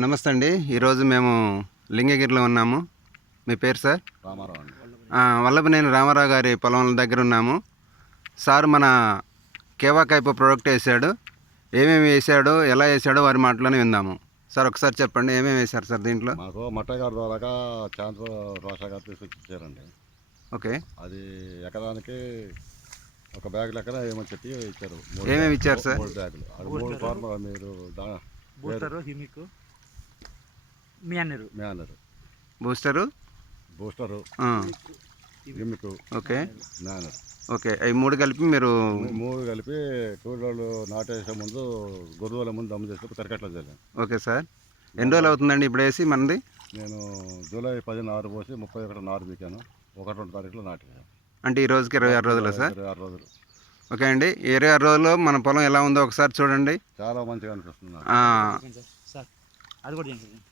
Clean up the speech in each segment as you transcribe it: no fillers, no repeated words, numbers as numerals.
నమస్తే అండి. ఈరోజు మేము లింగగిరిలో ఉన్నాము. మీ పేరు సార్? రామారావు అండి. వల్లభనేని రామారావు గారి పొలం దగ్గర ఉన్నాము. సార్ మన కేవా కైపో ప్రోడక్ట్ వేసాడు. ఏమేమి వేసాడో, ఎలా వేసాడో వారి మాటలోనే విందాము. సార్ ఒకసారి చెప్పండి, ఏమేమి వేశారు సార్ దీంట్లో? మాకు మట్టగారి ద్వారా ఛాన్స్ రోషా గారు తీసుకొచ్చి ఇచ్చారండి. ఓకే, అది ఎకరానికి ఒక బ్యాగ్ లెక్కన ఏమని చెప్పి ఇచ్చారు. ఏమేమి ఇచ్చారు సార్? 3 బ్యాగులు. అది 3 ఫార్ములా మీరు booster, gimmick, manner, booster, gimmick, okay manner. Okay, అవి 3 కలిపి మీరు 3 కలిపి కూలీలు నాటేసే ముందు గొర్రెల ముందు దమ్ము చేసి కరికట్లో చల్లాను. Okay sir. ఎన్ని రోజులు అవుతుందండి ఇప్పుడు వేసి మనది? నేను జూలై 10 నారు పోసి 31 నారు పీకాను. 1-2 తారీఖులో నాటాను. అంటే ఈ రోజుకి 26 రోజులా సార్? 26 రోజులు. ఓకే అండి, 26 రోజుల్లో మన పొలం ఎలా ఉందో ఒకసారి చూడండి. చాలా మంచిగా అనిపిస్తుంది.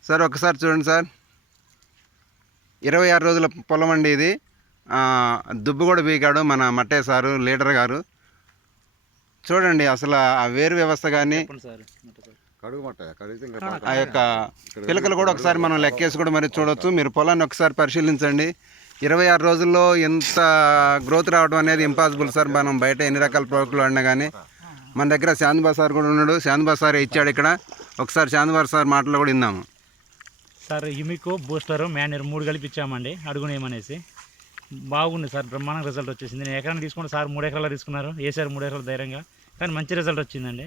సార్ ఒకసారి చూడండి సార్, 26 రోజుల పొలం అండి ఇది. దుబ్బు కూడా బీకాడు మన మట్టే సారు, లీడర్ గారు. చూడండి అసలు ఆ వేరు వ్యవస్థ కానీ ఆ యొక్క పిలకలు కూడా ఒకసారి మనం లెక్కేసి కూడా మరి చూడవచ్చు. మీరు పొలాన్ని ఒకసారి పరిశీలించండి. 26 రోజుల్లో ఎంత గ్రోత్ రావడం అనేది ఇంపాసిబుల్ సార్. మనం బయట ఎన్ని రకాల ప్రోడక్ట్లు వాడినా కానీ. మన దగ్గర శాంతిబాబు సార్ కూడా ఉన్నాడు. శాంతిబాబు సార్ ఇచ్చాడు ఇక్కడ. ఒకసారి శాంతిబాబు సార్ మాటలు కూడా విందాము. సార్ హిమికో, బూస్టరు, మ్యానర్ 3 కలిపి ఇచ్చామండి అడుగునేమనేసి. బాగుంది సార్, బ్రహ్మాండంగా రిజల్ట్ వచ్చింది. నేను ఎకరాన్ని తీసుకుంటే సార్ 3 ఎకరాలు తీసుకున్నారు, వేసారు 3 ఎకరాలు ధైర్యంగా. కానీ మంచి రిజల్ట్ వచ్చిందండి.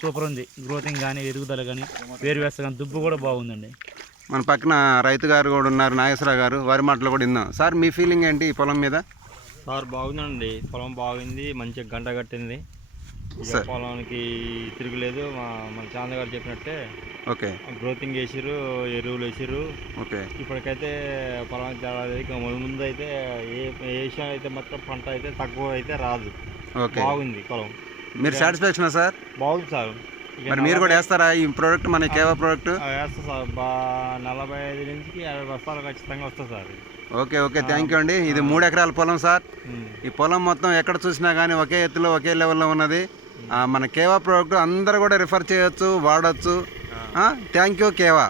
సూపర్ ఉంది. గ్రోతింగ్ కానీ, ఎదుగుదల కానీ, వేరు వేస్త కానీ, దుబ్బు కూడా బాగుందండి. మన పక్కన రైతు గారు కూడా ఉన్నారు, నాగేశ్వరరావు గారు. వారి మాటలు కూడా విందాం. సార్ మీ ఫీలింగ్ ఏంటి ఈ పొలం మీద? సార్ బాగుందండి, పొలం బాగుంది, మంచిగా గంట కట్టింది. పొలానికి తిరుగులేదు. మన చాంద గారు చెప్పినట్టే ఓకే, గ్రోతింగ్ వేసిర్రు, ఎరువులు వేసిర్రు. ఓకే, ఇప్పటికైతే పొలానికి చాలా ముందు అయితే ఏ విషయం అయితే మాత్రం పంట అయితే తక్కువ అయితే రాదు. ఓకే, బాగుంది పొలం. మీరు సాటిస్ఫాక్షన్ సార్? బాగుంది సార్. మరి మీరు కూడా వేస్తారా ఈ ప్రోడక్ట్, మన కేవా ప్రోడక్ట్? వేస్తా సార్. 45 నుంచి 50 బస్తాలు ఖచ్చితంగా వస్తుంది sir. Okay okay, thank you అండి. ఇది 3 ఎకరాల పొలం సార్. ఈ పొలం మొత్తం ఎక్కడ చూసినా కానీ ఒకే ఎత్తులో ఒకే లెవెల్లో ఉన్నది. మన కేవా ప్రోడక్ట్ అందరూ కూడా రిఫర్ చేయొచ్చు, వాడచ్చు. Thank you కేవా.